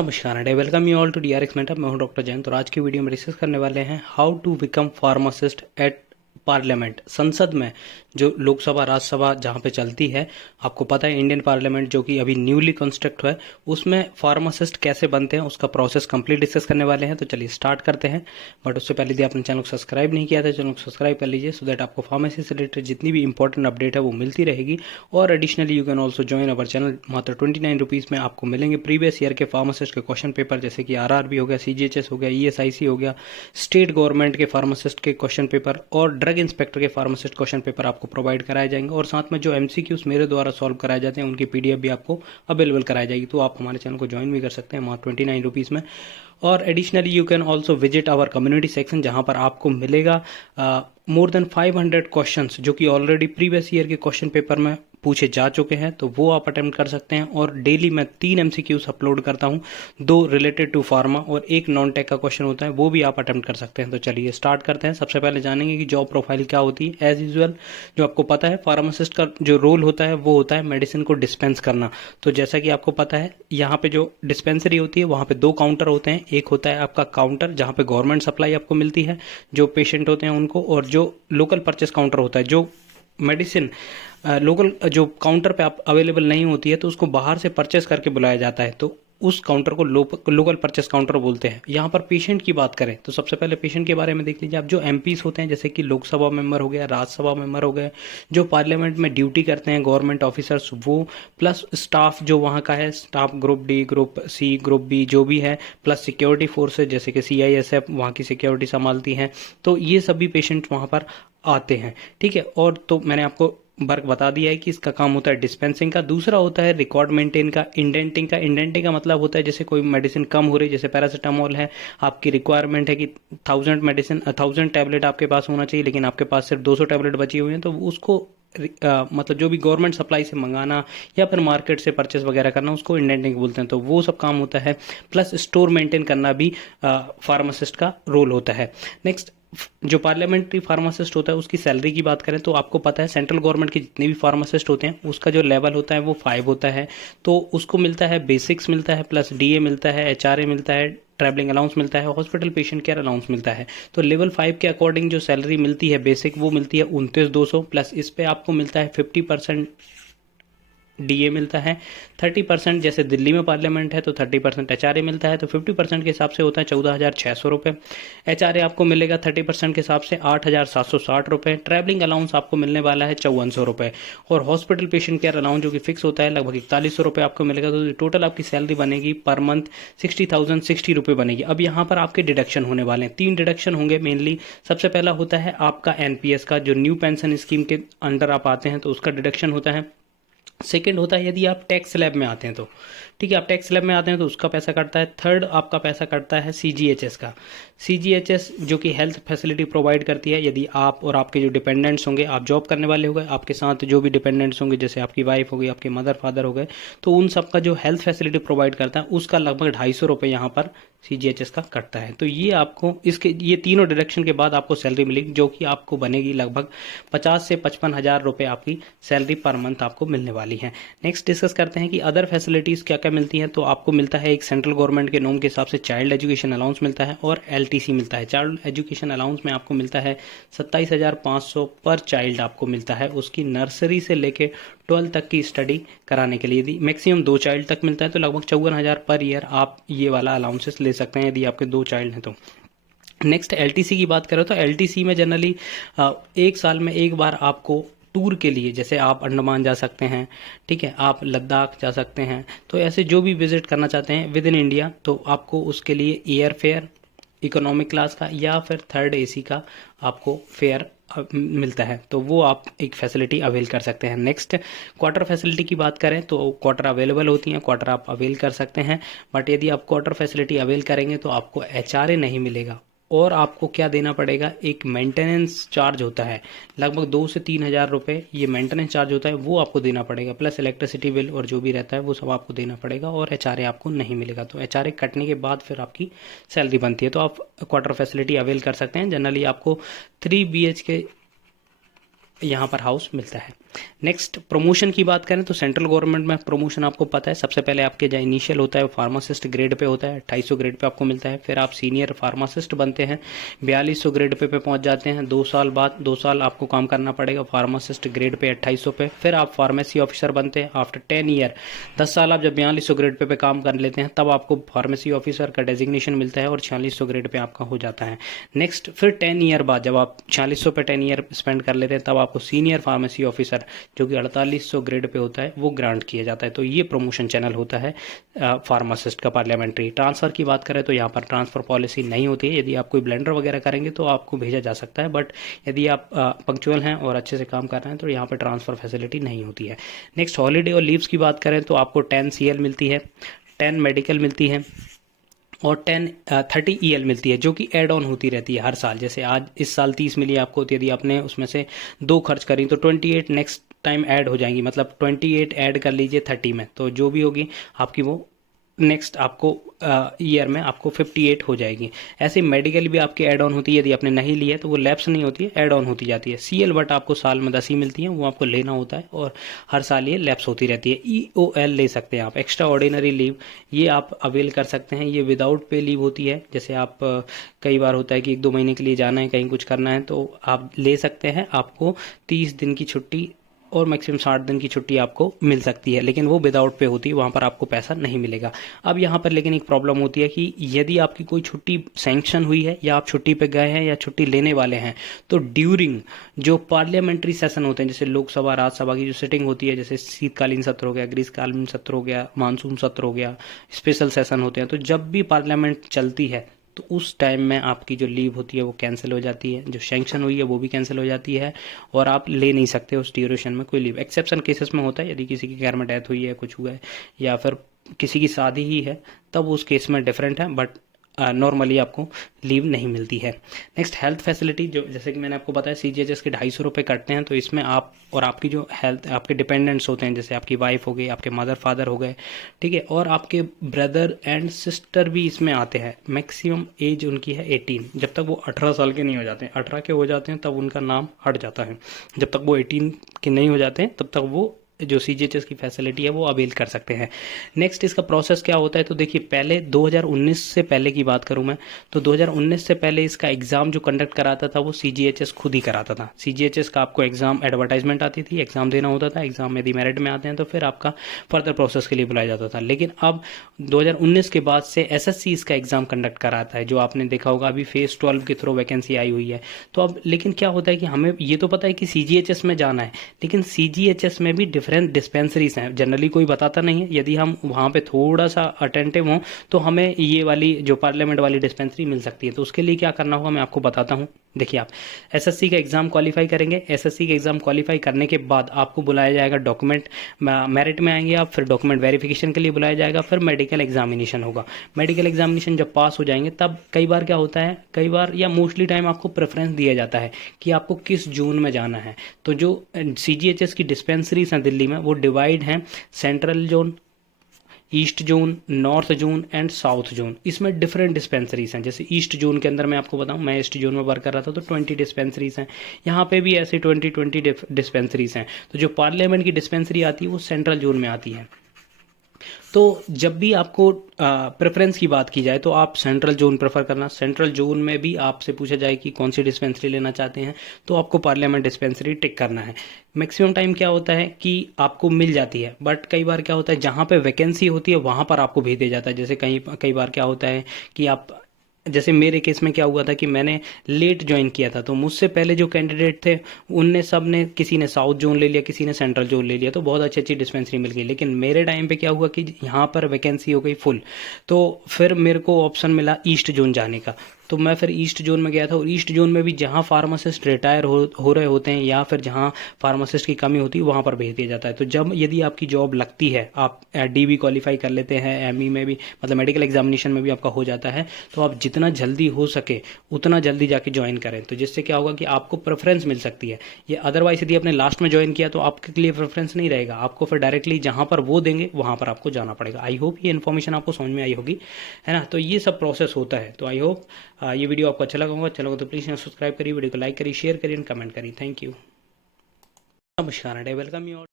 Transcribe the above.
नमस्कार and welcome you all to DRX mentor. मैं हूं डॉक्टर जैन। तो आज की वीडियो में डिस्कस करने वाले हैं how to become pharmacist at parliament. संसद में जो लोकसभा राज्यसभा जहां पे चलती है, आपको पता है इंडियन पार्लियामेंट जो कि अभी न्यूली कंस्ट्रक्ट हुआ है, उसमें फार्मासिस्ट कैसे बनते हैं उसका प्रोसेस कंप्लीट डिस्कस करने वाले हैं। तो चलिए स्टार्ट करते हैं। बट उससे पहले यदि आपने चैनल को सब्सक्राइब नहीं किया था, चैनल को सब्सक्राइब कर लीजिए सो दैट आपको फार्मेसी से रिलेटेड जितनी भी इंपॉर्टेंट अपडेट है वो मिलती रहेगी। और additionally you can also join our channel. मात्र 29 रुपीज़ में आपको मिलेंगे प्रीवियस ईयर के फार्मासिस्ट के क्वेश्चन पेपर, जैसे कि आरआरबी हो गया, सीजीएचएस हो गया, ईएसआईसी हो गया, स्टेट गवर्नमेंट के फार्मासिस्ट के क्वेश्चन पेपर और ड्रग इंस्पेक्टर के फार्मासिस्ट क्वेश्चन पेपर आपको प्रोवाइड कराए जाएंगे। और साथ में जो एमसीक्यूज मेरे द्वारा सॉल्व कराए जाते हैं उनकी पीडीएफ भी आपको अवेलेबल कराई जाएगी। तो आप हमारे चैनल को ज्वाइन भी कर सकते हैं मात्र 29 रुपीज़ में। और additionally you can also visit our community section, जहां पर आपको मिलेगा मोर देन 500 क्वेश्चंस जो कि ऑलरेडी प्रीवियस ईयर के क्वेश्चन पेपर में पूछे जा चुके हैं, तो वो आप अटेम्प्ट कर सकते हैं। और डेली मैं 3 एमसीक्यूज अपलोड करता हूं, 2 रिलेटेड टू फार्मा और 1 नॉन टेक का क्वेश्चन होता है, वो भी आप अटेम्प्ट कर सकते हैं। तो चलिए स्टार्ट करते हैं। सबसे पहले जानेंगे कि जॉब प्रोफाइल क्या होती है। एज यूजुअल जो आपको पता है, फार्मासिस्ट का जो रोल होता है वो होता है मेडिसिन को डिस्पेंस करना। तो जैसा कि आपको पता है, यहाँ पे जो डिस्पेंसरी होती है वहाँ पे 2 काउंटर होते हैं। एक होता है आपका काउंटर जहाँ पे गवर्नमेंट सप्लाई आपको मिलती है जो पेशेंट होते हैं उनको, और जो लोकल परचेस काउंटर होता है जो मेडिसिन लोकल जो काउंटर पे आप अवेलेबल नहीं होती है तो उसको बाहर से परचेस करके बुलाया जाता है। तो उस काउंटर को लोकल परचेस काउंटर बोलते हैं। यहाँ पर पेशेंट की बात करें तो सबसे पहले पेशेंट के बारे में देख लीजिए। आप जो एमपीज होते हैं, जैसे कि लोकसभा मेंबर हो गया, राज्यसभा मेंबर हो गए, जो पार्लियामेंट में ड्यूटी करते हैं गवर्नमेंट ऑफिसर्स, वो प्लस स्टाफ जो वहाँ का है, staff group D, group C, group B जो भी है, प्लस सिक्योरिटी फोर्सेज जैसे कि सीआईएसएफ वहाँ की सिक्योरिटी संभालती हैं। तो ये सभी पेशेंट वहाँ पर आते हैं, ठीक है। और तो मैंने आपको वर्क बता दिया है कि इसका काम होता है डिस्पेंसिंग का। दूसरा होता है रिकॉर्ड मेंटेन का, इंडेंटिंग का। इंडेंटिंग का मतलब होता है जैसे कोई मेडिसिन कम हो रही है, जैसे पैरासीटामोल है, आपकी रिक्वायरमेंट है कि 1000 टैबलेट आपके पास होना चाहिए, लेकिन आपके पास सिर्फ 200 टैबलेट बची हुई हैं, तो उसको मतलब जो भी गवर्नमेंट सप्लाई से मंगाना या फिर मार्केट से परचेस वगैरह करना, उसको इंडेंटिंग बोलते हैं। तो वो सब काम होता है। प्लस स्टोर मेंटेन करना भी फार्मासिस्ट का रोल होता है। नेक्स्ट, जो पार्लियामेंट्री फार्मासिस्ट होता है उसकी सैलरी की बात करें तो आपको पता है सेंट्रल गवर्नमेंट के जितने भी फार्मासिस्ट होते हैं उसका जो लेवल होता है वो 5 होता है। तो उसको मिलता है बेसिक्स मिलता है, प्लस डीए मिलता है, एचआरए मिलता है, ट्रैवलिंग अलाउंस मिलता है, हॉस्पिटल पेशेंट केयर अलाउंस मिलता है। तो लेवल 5 के अकॉर्डिंग जो सैलरी मिलती है बेसिक, वो मिलती है 29,200, प्लस इस पे आपको मिलता है 50% डीए मिलता है, 30% जैसे दिल्ली में पार्लियामेंट है तो 30% एचआरए मिलता है, तो 50% के हिसाब से होता है 14,600 रुपये। एचआरए आपको मिलेगा 30% के हिसाब से 8,760 रुपये। ट्रैवलिंग अलाउंस आपको मिलने वाला है 5400 रुपये। और हॉस्पिटल पेशेंट केयर अलाउंस जो कि फिक्स होता है लगभग 4100 रुपये आपको मिलेगा। तो टोटल आपकी सैलरी बनेगी पर मंथ 60,060 रुपये बनेगी। अब यहाँ पर आपके डिडक्शन होने वाले हैं, 3 डिडक्शन होंगे मेनली। सबसे पहला होता है आपका एनपीएस का, जो न्यू पेंशन स्कीम के अंडर आप आते हैं तो उसका डिडक्शन होता है। सेकंड होता है यदि आप टैक्स स्लैब में आते हैं तो, ठीक है, आप टैक्स स्लैब में आते हैं तो उसका पैसा कटता है। थर्ड आपका पैसा कटता है सीजीएचएस का। सीजीएचएस जो कि हेल्थ फैसिलिटी प्रोवाइड करती है। यदि आप और आपके जो डिपेंडेंट्स होंगे, आप जॉब करने वाले हो गए, आपके साथ जो भी डिपेंडेंट्स होंगे जैसे आपकी वाइफ हो गई, आपके मदर फादर हो गए, तो उन सब का जो हेल्थ फैसिलिटी प्रोवाइड करता है उसका लगभग 250 रुपये यहाँ पर सीजीएचएस का कटता है। तो ये आपको ये तीनों डिडक्शन के बाद आपको सैलरी मिलेगी, जो कि आपको बनेगी लगभग 50 से 55 हज़ार रुपये आपकी सैलरी पर मंथ आपको मिलने वाली है। नेक्स्ट डिस्कस करते हैं कि अदर फैसिलिटीज़ क्या क्या मिलती हैं। तो आपको मिलता है एक सेंट्रल गवर्नमेंट के नॉर्म के हिसाब से चाइल्ड एजुकेशन अलाउंस मिलता है और एलटीसी मिलता है। चाइल्ड एजुकेशन अलाउंस में आपको मिलता है 27,500 पर चाइल्ड आपको मिलता है, उसकी नर्सरी से लेके 12 तक की स्टडी कराने के लिए। यदि मैक्सिमम 2 चाइल्ड तक मिलता है तो लगभग 54,000 पर ईयर आप ये वाला अलाउंसेस ले सकते हैं यदि आपके 2 चाइल्ड हैं तो। नेक्स्ट एलटीसी की बात करें तो एलटीसी में जनरली 1 साल में एक बार आपको टूर के लिए, जैसे आप अंडमान जा सकते हैं, ठीक है, आप लद्दाख जा सकते हैं, तो ऐसे जो भी विजिट करना चाहते हैं विद इन इंडिया, तो आपको उसके लिए एयर फेयर इकोनॉमिक क्लास का या फिर 3rd एसी का आपको फेयर मिलता है, तो वो आप एक फैसिलिटी अवेल कर सकते हैं। नेक्स्ट, क्वार्टर फैसिलिटी की बात करें तो क्वार्टर अवेलेबल होती हैं, क्वार्टर आप अवेल कर सकते हैं। बट यदि आप क्वार्टर फैसिलिटी अवेल करेंगे तो आपको एचआरए नहीं मिलेगा, और आपको क्या देना पड़ेगा, एक मेंटेनेंस चार्ज होता है लगभग 2 से 3 हज़ार रुपये, ये मेंटेनेंस चार्ज होता है वो आपको देना पड़ेगा, प्लस इलेक्ट्रिसिटी बिल और जो भी रहता है वो सब आपको देना पड़ेगा, और एचआरए आपको नहीं मिलेगा। तो एचआरए कटने के बाद फिर आपकी सैलरी बनती है। तो आप क्वार्टर फैसिलिटी अवेल कर सकते हैं। जनरली आपको 3 BHK यहाँ पर हाउस मिलता है। नेक्स्ट प्रमोशन की बात करें तो सेंट्रल गवर्नमेंट में प्रमोशन आपको पता है, सबसे पहले आपके जो इनिशियल होता है फार्मासिस्ट ग्रेड पे होता है, 2800 ग्रेड पे आपको मिलता है। फिर आप सीनियर फार्मासिस्ट बनते हैं, 4200 ग्रेड पे पहुंच जाते हैं। 2 साल बाद 2 साल आपको काम करना पड़ेगा फार्मासिस्ट ग्रेड पे 2800 पे। फिर आप फार्मेसी ऑफिसर बनते हैं आफ्टर 10 ईयर। 10 साल आप जब 4200 ग्रेड पे काम कर लेते हैं तब आपको फार्मेसी ऑफिसर का डेजिग्नेशन मिलता है और 4600 ग्रेड पे आपका हो जाता है। नेक्स्ट फिर 10 ईयर बाद जब आप 4600 पे 10 ईयर स्पेंड कर लेते हैं तब आपको सीनियर फार्मेसी ऑफिसर जो कि 4800 ग्रेड पे होता है वो ग्रांट किया जाता है। तो ये प्रमोशन चैनल होता है फार्मासिस्ट का पार्लियामेंट्री। ट्रांसफ़र की बात करें तो यहाँ पर ट्रांसफ़र पॉलिसी नहीं होती है। यदि आप कोई ब्लेंडर वगैरह करेंगे तो आपको भेजा जा सकता है, बट यदि आप पंक्चुअल हैं और अच्छे से काम कर रहे हैं तो यहाँ पर ट्रांसफ़र फैसिलिटी नहीं होती है। नेक्स्ट हॉलीडे और लीव्स की बात करें तो आपको 10 CL मिलती है, 10 मेडिकल मिलती है और 30 EL मिलती है, जो कि एड ऑन होती रहती है हर साल। जैसे आज इस साल 30 मिली आपको, तो यदि आपने उसमें से 2 खर्च करी तो 28 नेक्स्ट टाइम ऐड हो जाएंगी, मतलब 28 ऐड कर लीजिए 30 में, तो जो भी होगी आपकी वो नेक्स्ट आपको ईयर में आपको 58 हो जाएगी। ऐसे मेडिकल भी आपकी ऐड ऑन होती है, यदि आपने नहीं ली है तो वो लैप्स नहीं होती है, ऐड ऑन होती जाती है। CL बट आपको साल में 10 ही मिलती है, वो आपको लेना होता है और हर साल ये लैप्स होती रहती है। EOL ले सकते हैं आप, एक्स्ट्रा ऑर्डिनरी लीव, ये आप अवेल कर सकते हैं। ये विदाउट पे लीव होती है। जैसे आप कई बार होता है कि 1-2 महीने के लिए जाना है, कहीं कुछ करना है, तो आप ले सकते हैं। आपको 30 दिन की छुट्टी और मैक्सिमम 60 दिन की छुट्टी आपको मिल सकती है, लेकिन वो विदाउट पे होती है, वहाँ पर आपको पैसा नहीं मिलेगा। अब यहाँ पर लेकिन एक प्रॉब्लम होती है कि यदि आपकी कोई छुट्टी सैंक्शन हुई है या आप छुट्टी पे गए हैं या छुट्टी लेने वाले हैं, तो ड्यूरिंग जो पार्लियामेंट्री सेशन होते हैं, जैसे लोकसभा राज्यसभा की जो सिटिंग होती है, जैसे शीतकालीन सत्र हो गया, ग्रीष्मकालीन सत्र हो गया, मानसून सत्र हो गया, स्पेशल सेशन होते हैं, तो जब भी पार्लियामेंट चलती है तो उस टाइम में आपकी जो लीव होती है वो कैंसिल हो जाती है, जो सैंक्शन हुई है वो भी कैंसिल हो जाती है और आप ले नहीं सकते उस ड्यूरेशन में कोई लीव। एक्सेप्शन केसेस में होता है, यदि किसी के घर में डेथ हुई है, कुछ हुआ है, या फिर किसी की शादी ही है, तब उस केस में डिफरेंट है, बट नॉर्मली आपको लीव नहीं मिलती है। नेक्स्ट हेल्थ फैसिलिटी, जो जैसे कि मैंने आपको बताया CGHS के 250 रुपये कटते हैं, तो इसमें आप और आपकी जो हेल्थ आपके डिपेंडेंट्स होते हैं, जैसे आपकी वाइफ हो गई, आपके मदर फादर हो गए, ठीक है, और आपके ब्रदर एंड सिस्टर भी इसमें आते हैं। मैक्सिमम एज उनकी है 18, जब तक वो 18 साल के नहीं हो जाते हैं, 18 के हो जाते हैं तब उनका नाम हट जाता है। जब तक वो 18 के नहीं हो जाते हैं तब तक वो जो CGHS की फैसिलिटी है वो अवेल कर सकते हैं। नेक्स्ट इसका प्रोसेस क्या होता है, तो देखिए पहले 2019 से पहले की बात करूं मैं, तो 2019 से पहले इसका एग्ज़ाम जो कंडक्ट कराता था वो CGHS खुद ही कराता था। CGHS का आपको एग्ज़ाम एडवर्टाइजमेंट आती थी, एग्ज़ाम देना होता था, एग्ज़ाम यदि मेरिट में आते हैं तो फिर आपका फर्दर प्रोसेस के लिए बुलाया जाता था। लेकिन अब 2019 के बाद से SSC इसका एग्ज़ाम कंडक्ट कराता है, जो आपने देखा होगा अभी फेज़ 12 के थ्रू वैकेंसी आई हुई है। तो अब लेकिन क्या होता है कि हमें ये तो पता है कि CGHS में जाना है, लेकिन CGHS में भी डिफरेंट डिस्पेंसरीज हैं, जनरली कोई बताता नहीं है। यदि हम वहाँ पे थोड़ा सा अटेंटिव हों तो हमें ये वाली जो पार्लियामेंट वाली डिस्पेंसरी मिल सकती है। तो उसके लिए क्या करना होगा मैं आपको बताता हूँ। देखिए आप SSC का एग्ज़ाम क्वालिफाई करेंगे, SSC का एग्ज़ाम क्वालिफाई करने के बाद आपको बुलाया जाएगा, डॉक्यूमेंट मेरिट में आएंगे आप, फिर डॉक्यूमेंट वेरिफिकेशन के लिए बुलाया जाएगा, फिर मेडिकल एग्जामिनेशन होगा। मेडिकल एग्जामिनेशन जब पास हो जाएंगे तब कई बार क्या होता है, कई बार या मोस्टली टाइम आपको प्रेफरेंस दिया जाता है कि आपको किस जोन में जाना है। तो जो CGHS की डिस्पेंसरीज हैं दिल्ली में वो डिवाइड हैं central zone, east zone, north zone and south zone. इसमें डिफरेंट डिस्पेंसरीज हैं। जैसे ईस्ट जोन के अंदर मैं आपको बताऊं, मैं ईस्ट जोन में वर्क कर रहा था तो 20 डिस्पेंसरीज हैं। यहाँ पे भी ऐसे 20 डिस्पेंसरीज हैं। तो जो पार्लियामेंट की डिस्पेंसरी आती है वो सेंट्रल जोन में आती है। तो जब भी आपको प्रेफरेंस की बात की जाए तो आप सेंट्रल जोन प्रेफर करना। सेंट्रल जोन में भी आपसे पूछा जाए कि कौन सी डिस्पेंसरी लेना चाहते हैं तो आपको पार्लियामेंट डिस्पेंसरी टिक करना है। मैक्सिमम टाइम क्या होता है कि आपको मिल जाती है, बट कई बार क्या होता है जहाँ पे वैकेंसी होती है वहाँ पर आपको भेज दिया जाता है। जैसे कई बार क्या होता है कि आप, जैसे मेरे केस में क्या हुआ था कि मैंने लेट ज्वाइन किया था, तो मुझसे पहले जो कैंडिडेट थे उनने सब ने, किसी ने साउथ जोन ले लिया, किसी ने सेंट्रल जोन ले लिया, तो बहुत अच्छी अच्छी डिस्पेंसरी मिल गई। लेकिन मेरे टाइम पे क्या हुआ कि यहाँ पर वैकेंसी हो गई फुल, तो फिर मेरे को ऑप्शन मिला ईस्ट जोन जाने का। तो मैं फिर ईस्ट जोन में गया था, और ईस्ट जोन में भी जहाँ फार्मासिस्ट रिटायर हो रहे होते हैं या फिर जहाँ फार्मासिस्ट की कमी होती है वहाँ पर भेज दिया जाता है। तो जब यदि आपकी जॉब लगती है, आप DB क्वालिफाई कर लेते हैं, ME में भी मतलब मेडिकल एग्जामिनेशन में भी आपका हो जाता है, तो आप जितना जल्दी हो सके उतना जल्दी जाके ज्वाइन करें। तो जिससे क्या होगा कि आपको प्रेफरेंस मिल सकती है। ये अदरवाइज यदि आपने लास्ट में ज्वाइन किया तो आपके लिए प्रेफरेंस नहीं रहेगा, आपको फिर डायरेक्टली जहाँ पर वो देंगे वहाँ पर आपको जाना पड़ेगा। आई होप ये इन्फॉर्मेशन आपको समझ में आई होगी, है ना। तो ये सब प्रोसेस होता है। तो आई होप ये वीडियो आपको अच्छा लगा होगा। तो प्लीज़ सब्सक्राइब करिए, वीडियो को लाइक करिए, शेयर करिए एंड कमेंट करिए। Thank you. नमस्कार एंड वेलकम यू